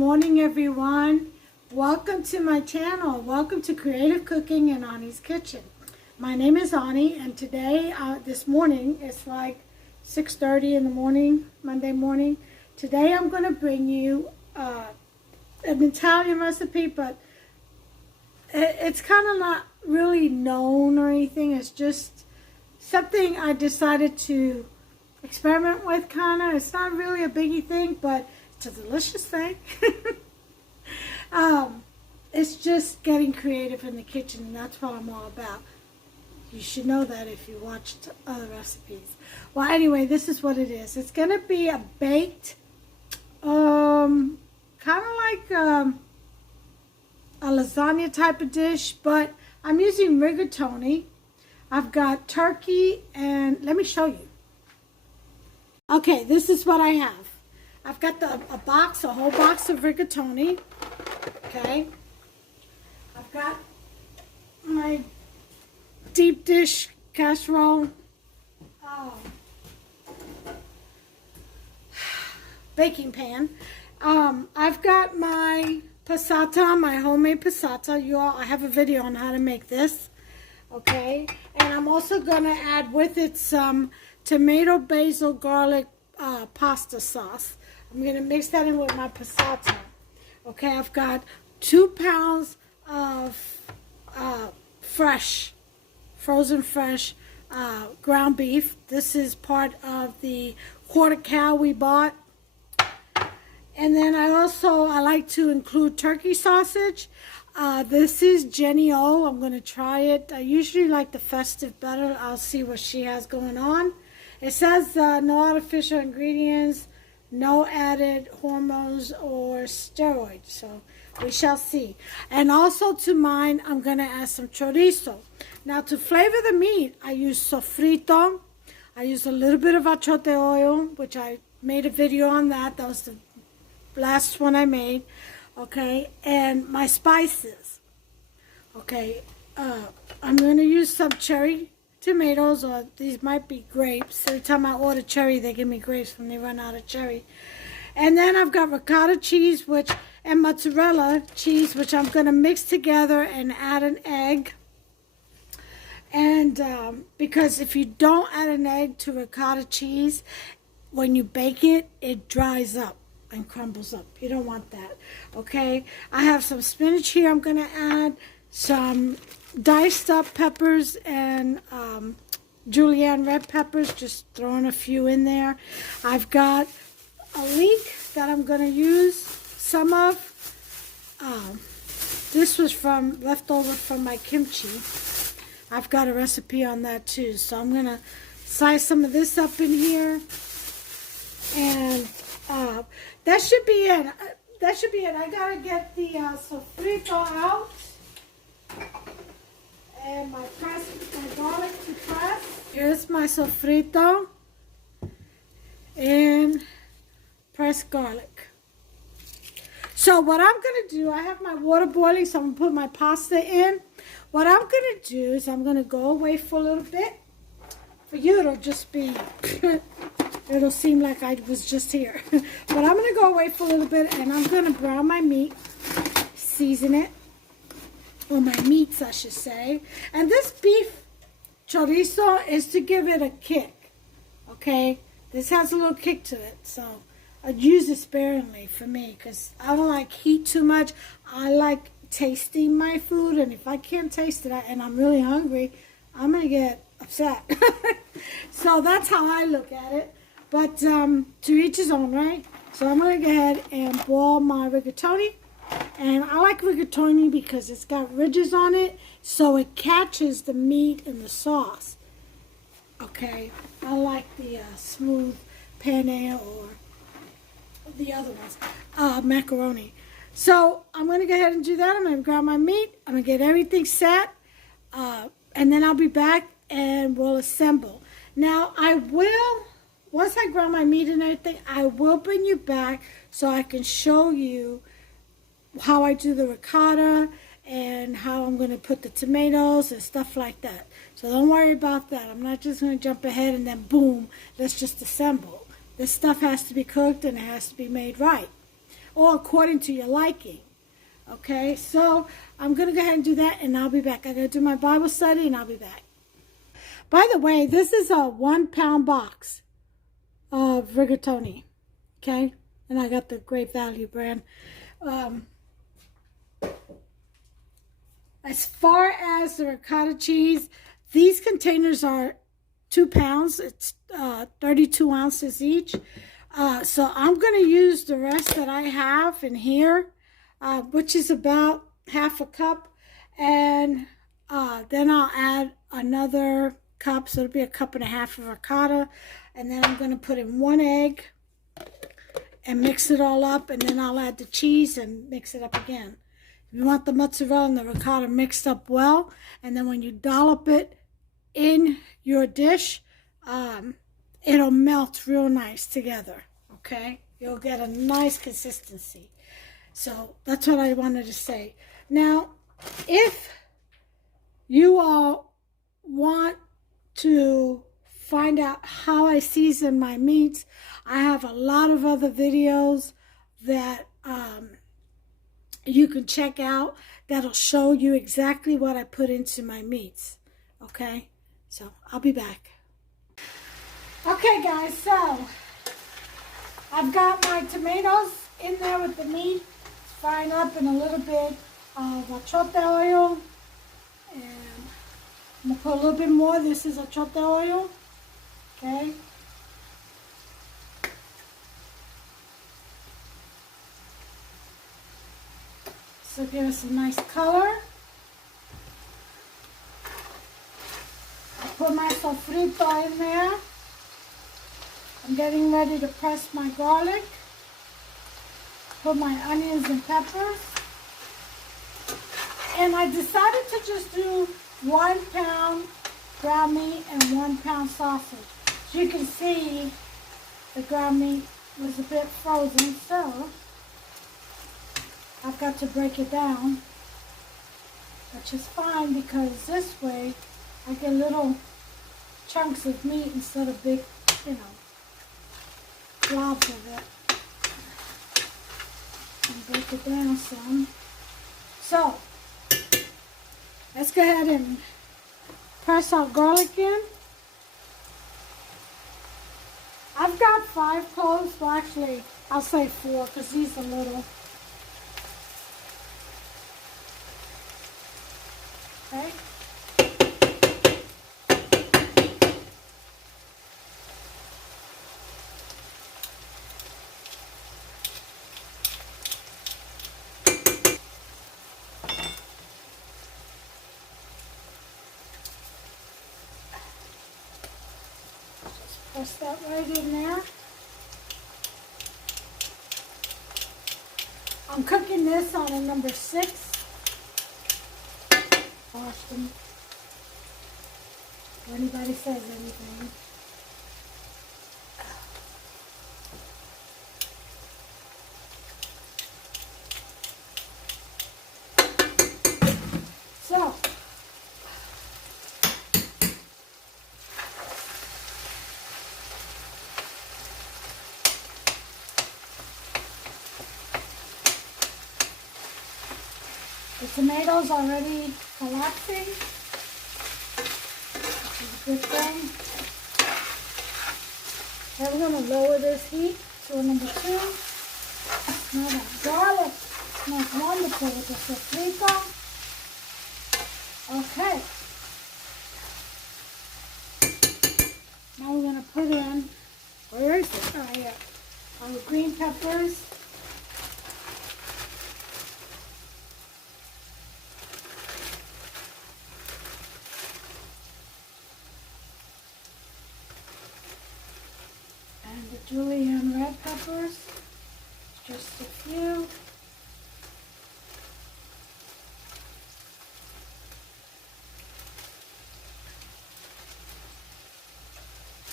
morning, everyone. Welcome to my channel. Welcome to Creative Cooking in Ani's Kitchen. My name is Ani, and today, this morning, it's like 6:30 in the morning, Monday morning. Today I'm going to bring you an Italian recipe, but it's kind of not really known or anything. It's just something I decided to experiment with, kind of. It's not really a biggie thing, but it's a delicious thing. It's just getting creative in the kitchen, and that's what I'm all about. You should know that if you watched other recipes. Well, anyway, this is what it is. It's going to be a baked, kind of like a lasagna type of dish, but I'm using rigatoni. I've got turkey, and let me show you. Okay, this is what I have. I've got a whole box of rigatoni. Okay. I've got my deep dish casserole, baking pan. I've got my passata, my homemade passata. I have a video on how to make this. Okay, and I'm also going to add with it some tomato, basil, garlic pasta sauce. I'm going to mix that in with my passata. Okay, I've got 2 pounds of frozen fresh ground beef. This is part of the quarter cow we bought. And then I like to include turkey sausage. This is Jenny O. I'm going to try it. I usually like the festive better. I'll see what she has going on. It says no artificial ingredients, no added hormones or steroids. So we shall see. And also to mine, I'm going to add some chorizo. Now to flavor the meat, I use sofrito. I use a little bit of achote oil, which I made a video on that. That was the last one I made. Okay, and my spices. Okay, I'm going to use some cherry tomatoes, or these might be grapes. Every time I order cherry, they give me grapes when they run out of cherry. And then I've got ricotta cheese, and mozzarella cheese, which I'm going to mix together and add an egg. And because if you don't add an egg to ricotta cheese, when you bake it, it dries up and crumbles up. You don't want that. Okay, I have some spinach here. I'm going to add some diced up peppers and julienne red peppers, just throwing a few in there. I've got a leek that I'm going to use some of. This was leftover from my kimchi. I've got a recipe on that too, so I'm going to slice some of this up in here, and that should be it. That should be it. I got to get the sofrito out. And my garlic to press. Here's my sofrito and pressed garlic. So what I'm going to do, I have my water boiling, so I'm going to put my pasta in. What I'm going to do is I'm going to go away for a little bit. For you, it'll just be, it'll seem like I was just here. But I'm going to go away for a little bit, and I'm going to brown my meat, season it. Or my meats, I should say. And this beef chorizo is to give it a kick. Okay? This has a little kick to it. So I'd use it sparingly for me, because I don't like heat too much. I like tasting my food. And if I can't taste it and I'm really hungry, I'm going to get upset. So that's how I look at it. But to each his own, right? So I'm going to go ahead and boil my rigatoni. And I like rigatoni because it's got ridges on it, so it catches the meat in the sauce. Okay, I like the smooth penne or the other ones, macaroni. So I'm going to go ahead and do that. I'm going to grab my meat. I'm going to get everything set, and then I'll be back and we'll assemble. Now once I grab my meat and everything, I will bring you back so I can show you how I do the ricotta and how I'm going to put the tomatoes and stuff like that. So don't worry about that. I'm not just going to jump ahead and then boom, let's just assemble. This stuff has to be cooked and it has to be made right. or according to your liking. Okay, so I'm going to go ahead and do that, and I'll be back. I'm going to do my Bible study, and I'll be back. By the way, this is a 1-pound box of Rigatoni, okay? And I got the Great Value brand. As far as the ricotta cheese, these containers are 2 pounds. It's 32 ounces each. So I'm going to use the rest that I have in here, which is about half a cup. And then I'll add another cup, so it'll be a cup and a half of ricotta. And then I'm going to put in 1 egg and mix it all up. And then I'll add the cheese and mix it up again. You want the mozzarella and the ricotta mixed up well, and then when you dollop it in your dish, it'll melt real nice together, okay? You'll get a nice consistency. So that's what I wanted to say. Now, if you all want to find out how I season my meats, I have a lot of other videos that you can check out that'll show you exactly what I put into my meats. Okay, so I'll be back. Okay guys, so I've got my tomatoes in there with the meat, frying up in a little bit of achote oil, and I'm gonna put a little bit more. This is achote oil, okay. So give us a nice color. I put my sofrito in there. I'm getting ready to press my garlic. Put my onions and peppers. And I decided to just do 1 pound ground meat and 1 pound sausage. As you can see, the ground meat was a bit frozen, so I've got to break it down, which is fine because this way I get little chunks of meat instead of big, blobs of it. And break it down some. So, let's go ahead and press our garlic in. I've got 5 cloves, well actually I'll say 4 because these are little. Okay. Just press that right in there. I'm cooking this on a number 6. Wash them. If anybody says anything. So, the tomatoes already collapsing, which is a good thing. Then we're going to lower this heat to a number 2. Now that garlic smells wonderful with the sofrito. Okay. Now we're going to put in, where is it? Oh, yeah. Our green peppers. And the julienne red peppers. Just a few.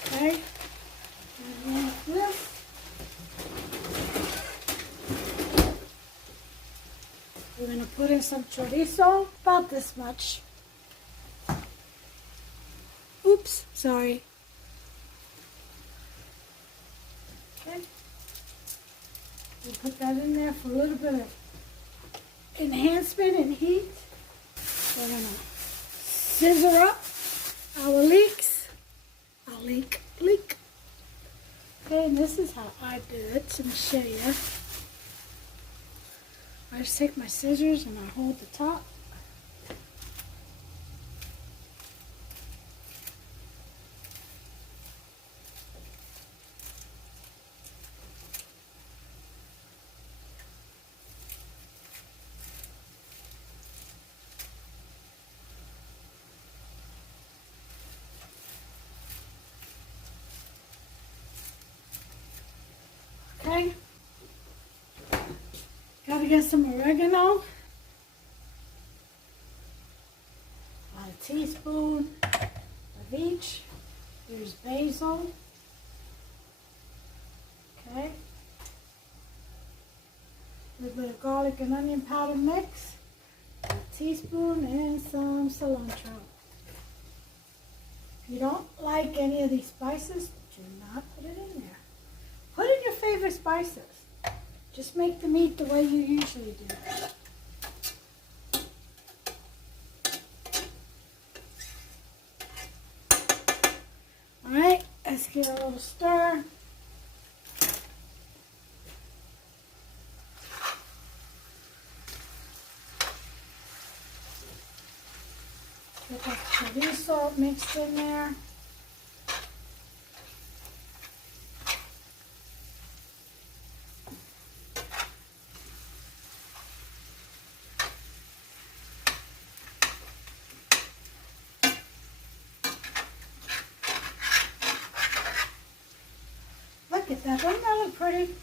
Okay, and then this. We're going to put in some chorizo, about this much. Oops, sorry. Okay. We'll put that in there for a little bit of enhancement and heat. We're going to scissor up our leeks. Our leek. Okay, and this is how I do it. So let me show you. I just take my scissors and I hold the top. Okay. Gotta get some oregano. A teaspoon of each. There's basil. Okay. A little bit of garlic and onion powder mix. A teaspoon and some cilantro. If you don't like any of these spices, do not put it in there. Put in your favorite spices. Just make the meat the way you usually do. Alright, let's give it a little stir. Get that chorizo mixed in there. Look at that, doesn't that look pretty?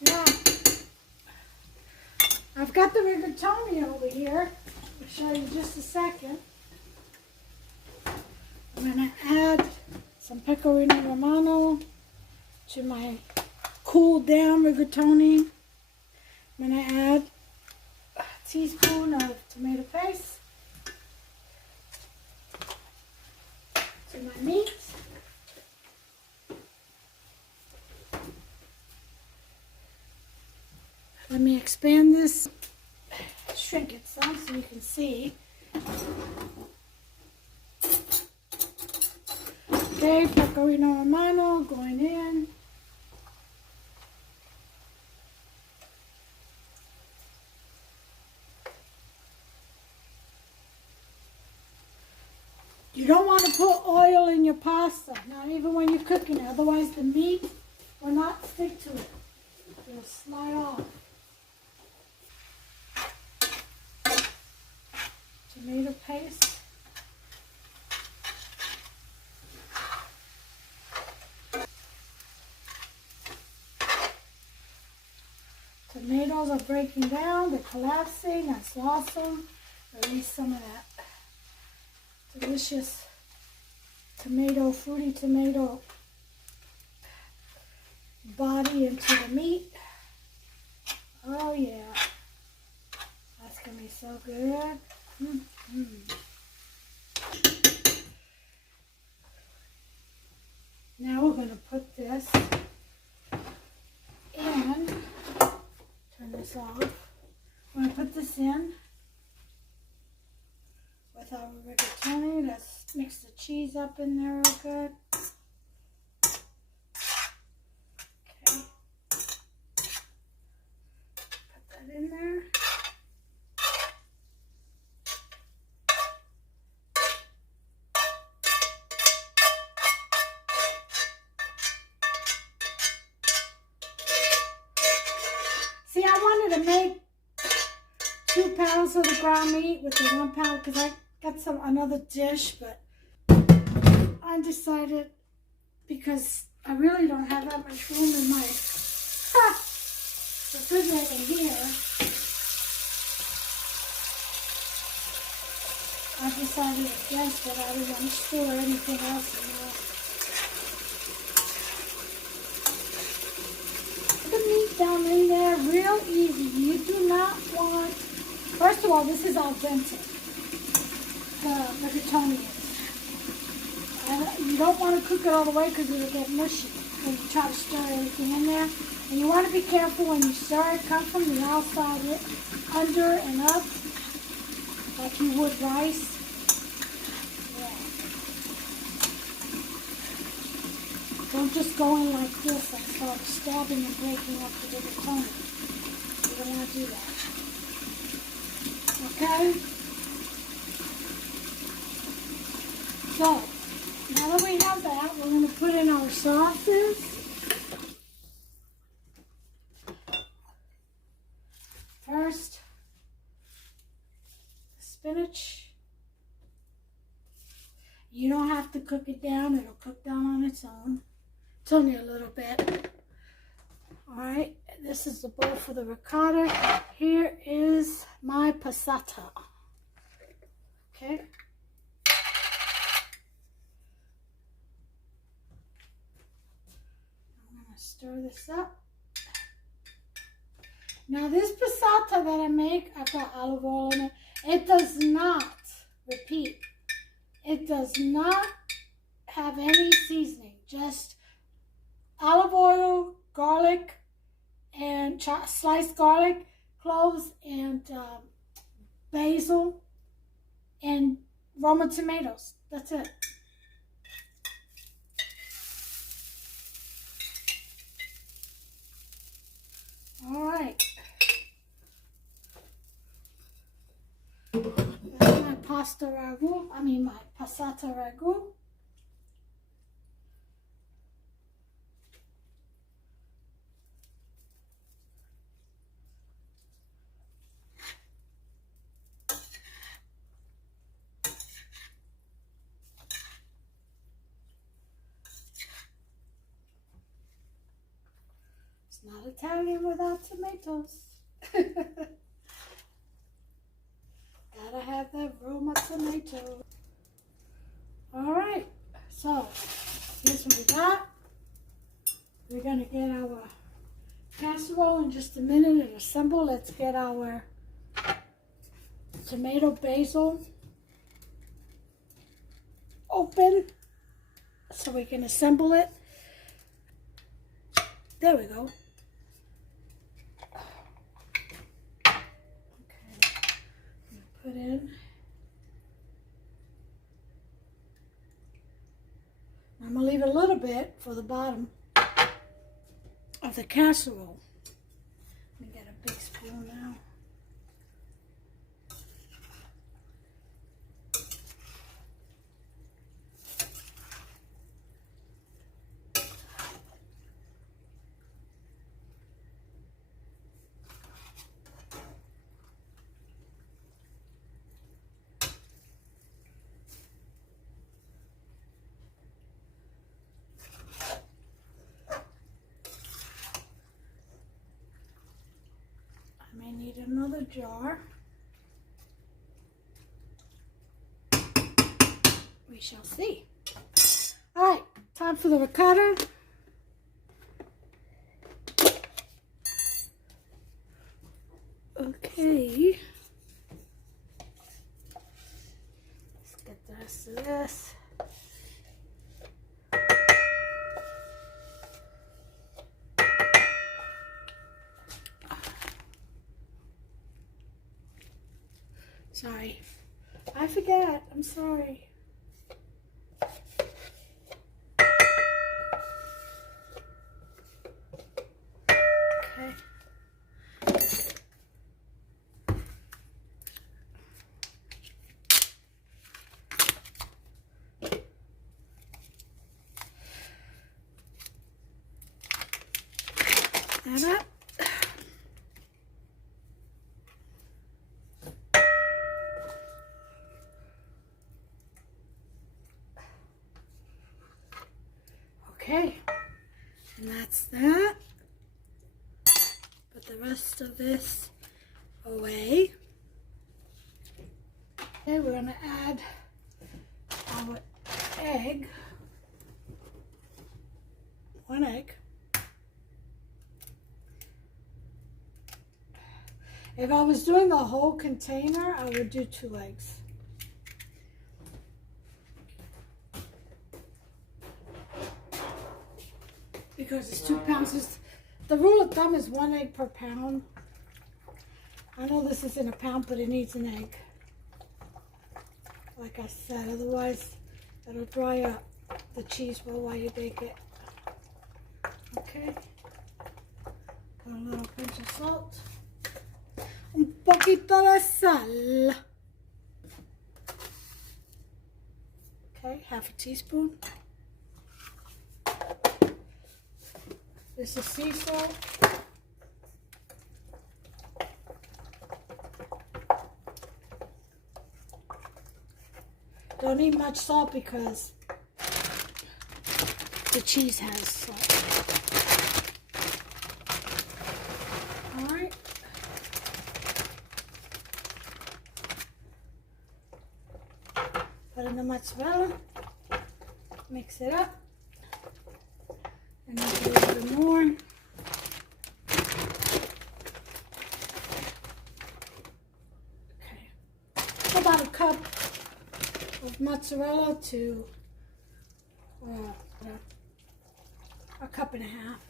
Now, I've got the rigatoni over here. I'll show you just a second. I'm going to add some pecorino romano to my cooled down rigatoni. I'm going to add a teaspoon of tomato paste to my meat. Let me expand this, shrink it some so you can see. Okay, pecorino romano going in. You don't want to put oil in your pasta, not even when you're cooking it, otherwise the meat will not stick to it. It'll slide off. Tomato paste. Tomatoes are breaking down, they're collapsing, that's awesome. Release some of that delicious tomato, fruity tomato body into the meat. Oh yeah, that's gonna be so good. Now we're gonna put this in. Turn this off. We're gonna put this in with our rigatoni. Let's mix the cheese up in there real good. Okay. Put that in there. See, I wanted to make 2 pounds of the ground meat with the 1 pound because I got another dish, but I decided because I really don't have that much room in my refrigerator here. I decided against it. I didn't want to store anything else in there. Put the meat down in there real easy. You do not want, first of all, this is al dente, the rigatoni is. You don't want to cook it all the way because it'll get mushy when you try to stir everything in there. And you want to be careful when you stir it. Come from the outside, under and up, like you would rice. Yeah. Don't just go in like this and start stabbing and breaking up the rigatoni. You don't want to do that. Okay? So, now that we have that, we're going to put in our sauces. First, spinach. You don't have to cook it down. It'll cook down on its own. It's only a little bit. Alright, this is the bowl for the ricotta. Here is my passata. Okay. Stir this up. Now this passata that I make, I've got olive oil in it. It does not, repeat, it does not have any seasoning. Just olive oil, garlic, and sliced garlic, cloves, and basil, and Roma tomatoes. That's it. All right. That's my pasta ragu. My passata ragu. It's not Italian without tomatoes. Gotta have that Roma tomato. Alright, so here's what we got. We're gonna get our casserole in just a minute and assemble. Let's get our tomato basil open so we can assemble it. There we go. Put in. I'm going to leave a little bit for the bottom of the casserole. Let me get a big spoon now. I may need another jar. We shall see. All right, time for the ricotta. Okay. Let's get the rest of this. Sorry. I forgot. I'm sorry. Okay. That up. Okay, and that's that. Put the rest of this away. Okay, we're going to add our egg. One egg. If I was doing a whole container, I would do 2 eggs. Because it's 2 pounds. The rule of thumb is 1 egg per pound. I know this isn't a pound, but it needs an egg. Like I said, otherwise it'll dry up the cheese while you bake it. Okay. Put a little pinch of salt. Un poquito de sal. Okay, half a teaspoon. This is sea salt. Don't need much salt because the cheese has salt. All right. Put in the mozzarella. Mix it up. And then do a little bit more. Okay. About a cup of mozzarella to a cup and a half.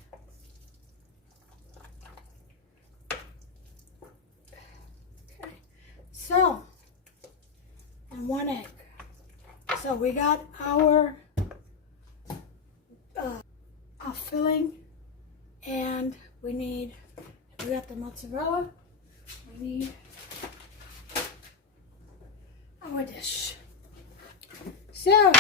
Okay, so, and 1 egg. So we got our filling, and we got the mozzarella. We need our dish. So,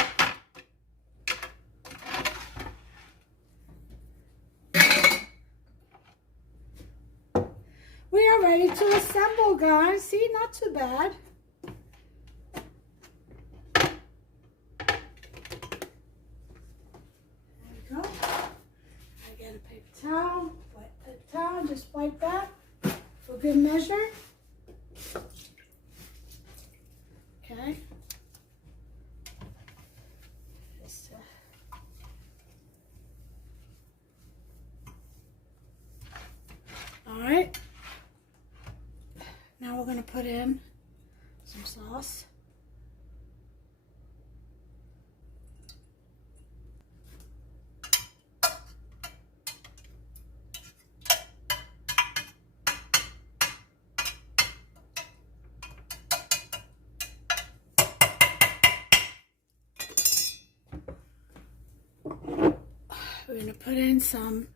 we are ready to assemble, guys. See, not too bad. There we go. I get a paper towel, wet paper towel, just wipe that for good measure. Okay. All right. Now we're going to put in some sauce. We're going to put in some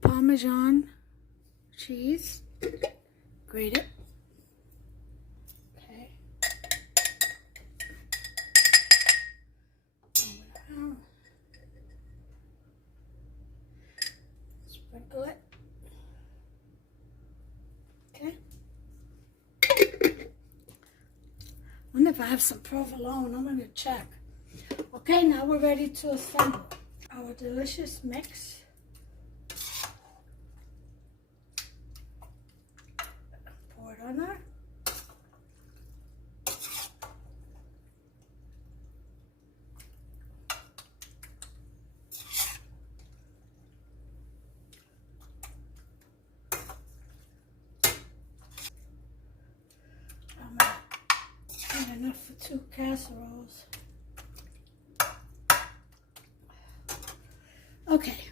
Parmesan cheese. Grate it. Okay. Sprinkle it. Okay. Wonder if I have some provolone. I'm going to check. Okay, now we're ready to assemble our delicious mix. Pour it on there. I'm gonna get enough for 2 casseroles. Okay,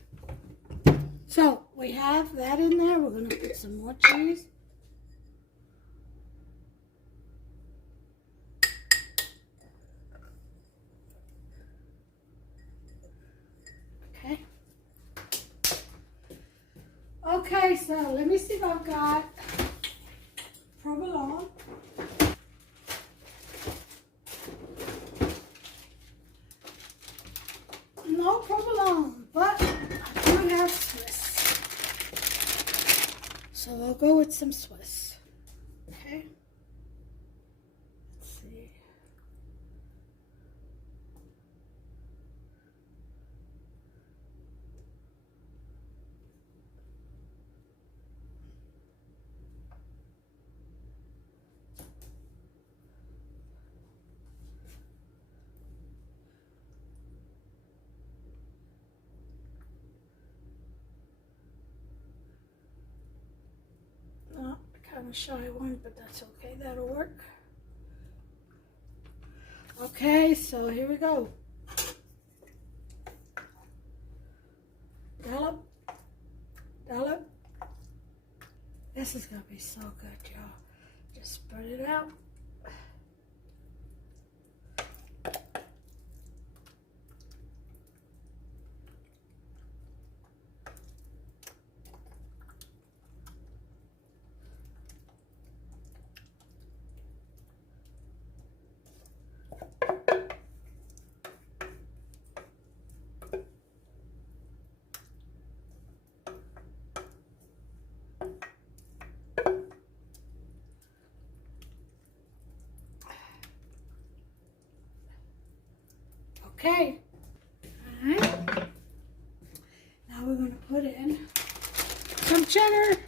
so we have that in there. We're going to put some more cheese. Okay. Okay, so let me see if I've got provolone. No provolone, but I do have Swiss. So I'll go with some Swiss. Okay. Let's see. a shy one, but that's okay. That'll work. Okay, so here we go. Dollop, dollop. This is gonna be so good, y'all. Just spread it out. Okay. All right. Now we're going to put in some cheddar.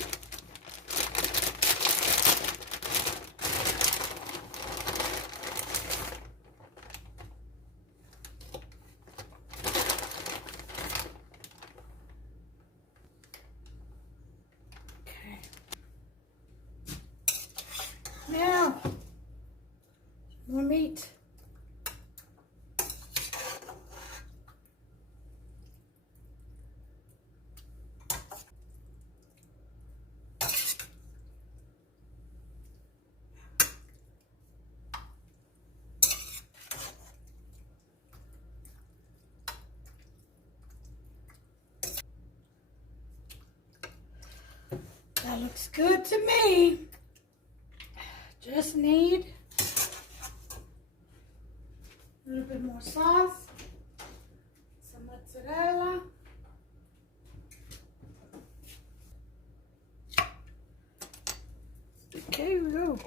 Okay. Now, more meat. That looks good to me. Just need a little bit more sauce, some mozzarella, okay, here we go.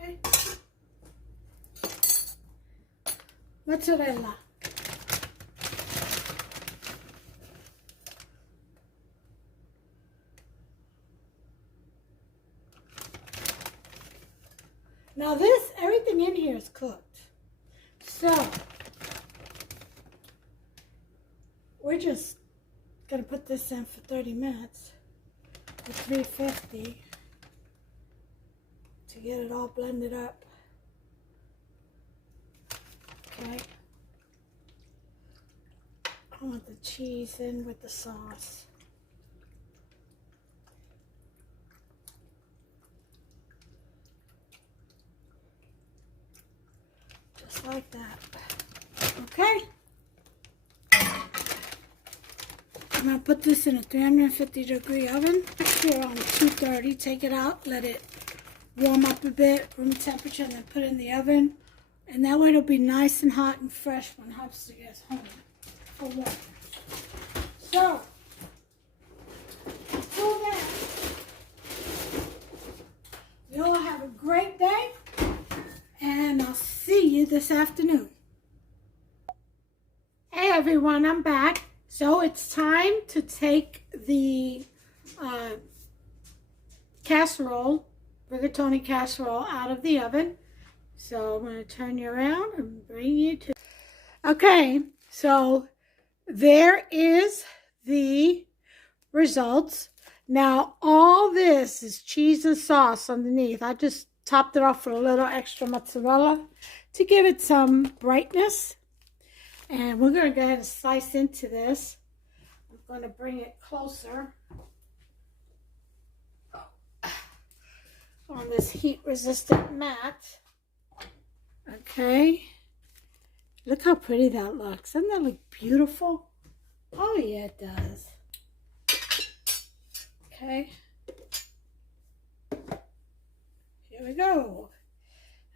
Okay. Mozzarella. Now this, everything in here is cooked. So, we're just gonna put this in for 30 minutes at 350 to get it all blended up. Okay. I want the cheese in with the sauce. Just like that. Okay. I'm going to put this in a 350-degree oven here on 230. Take it out, let it warm up a bit, room temperature, and then put it in the oven. And that way it'll be nice and hot and fresh when Hubster gets home for work. So, until then, you all have a great day, and I'll see you this afternoon. Hey everyone, I'm back. So it's time to take the casserole, rigatoni casserole, out of the oven. So I'm going to turn you around and bring you to... Okay, so there is the results. Now all this is cheese and sauce underneath. I just topped it off with a little extra mozzarella to give it some brightness. And we're going to go ahead and slice into this. I'm going to bring it closer on this heat-resistant mat. Okay. Look how pretty that looks. Doesn't that look beautiful? Oh, yeah, it does. Okay. Here we go.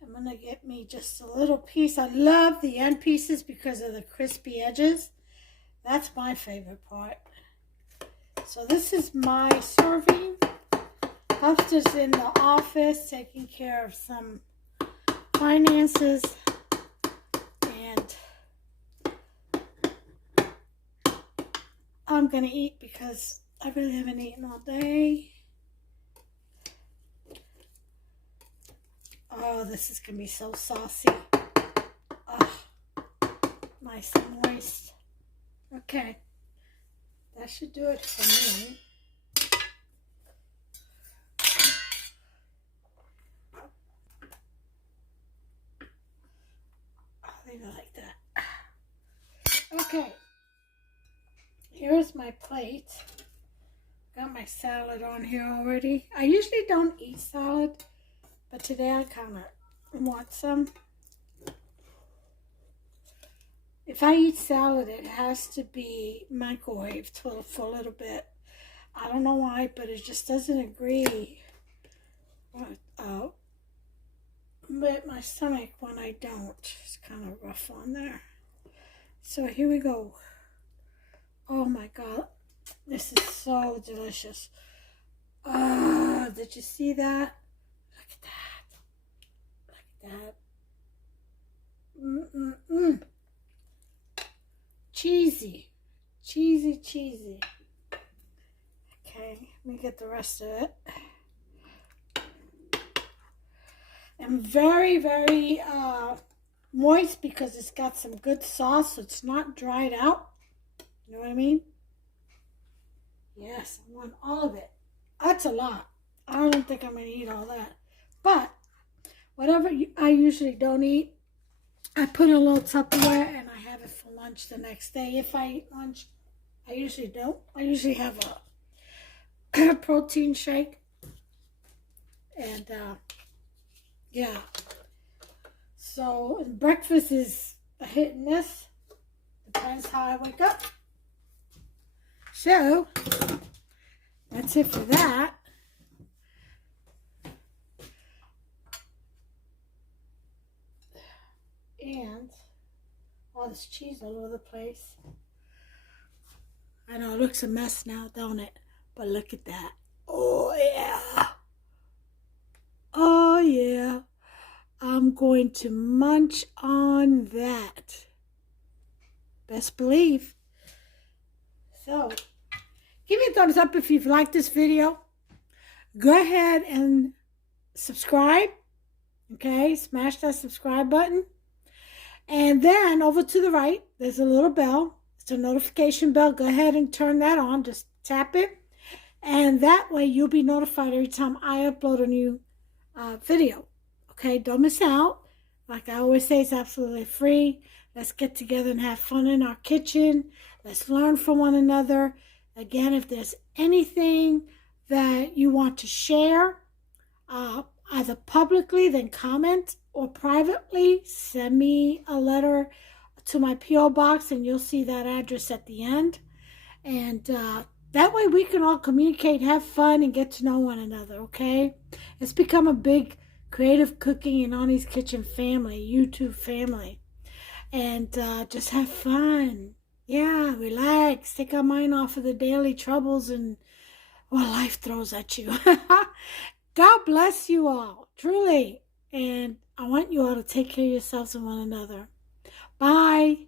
I'm going to get me just a little piece. I love the end pieces because of the crispy edges. That's my favorite part. So this is my serving. Huff's in the office taking care of some finances. And I'm going to eat because I really haven't eaten all day. Oh, this is going to be so saucy. Oh, nice and moist. Okay. That should do it for me. I'll leave it like that. Okay. Here's my plate. Got my salad on here already. I usually don't eat salad, but today I kind of want some. If I eat salad, it has to be microwaved for a little bit. I don't know why, but it just doesn't agree with my stomach when I don't. It's kind of rough on there. So here we go. Oh my God. This is so delicious. Did you see that? Look at that. Look at that. Cheesy. Cheesy. Okay, let me get the rest of it. And very, very moist because it's got some good sauce, so it's not dried out. You know what I mean? Yes, I want all of it. That's a lot. I don't think I'm going to eat all that. But whatever I usually don't eat, I put in a little Tupperware and I have it for lunch the next day. If I eat lunch, I usually don't. I usually have a protein shake. And yeah. So breakfast is a hit and miss. Depends how I wake up. So that's it for that. And all this cheese all over the place. I know it looks a mess now, don't it? But look at that. Oh yeah. Oh yeah. I'm going to munch on that. Best believe. So, give me a thumbs up if you've liked this video. Go ahead and subscribe. Okay, smash that subscribe button. And then over to the right, there's a little bell. It's a notification bell. Go ahead and turn that on. Just tap it. And that way you'll be notified every time I upload a new video. Okay, don't miss out. Like I always say, it's absolutely free. Let's get together and have fun in our kitchen. Let's learn from one another. Again, if there's anything that you want to share, either publicly, then comment, or privately, send me a letter to my P.O. box, and you'll see that address at the end. And that way we can all communicate, have fun, and get to know one another, okay? It's become a big creative cooking and Ani's Kitchen family, YouTube family. And just have fun. Yeah, relax. Take our mind off of the daily troubles and what life throws at you. God bless you all, truly. And I want you all to take care of yourselves and one another. Bye.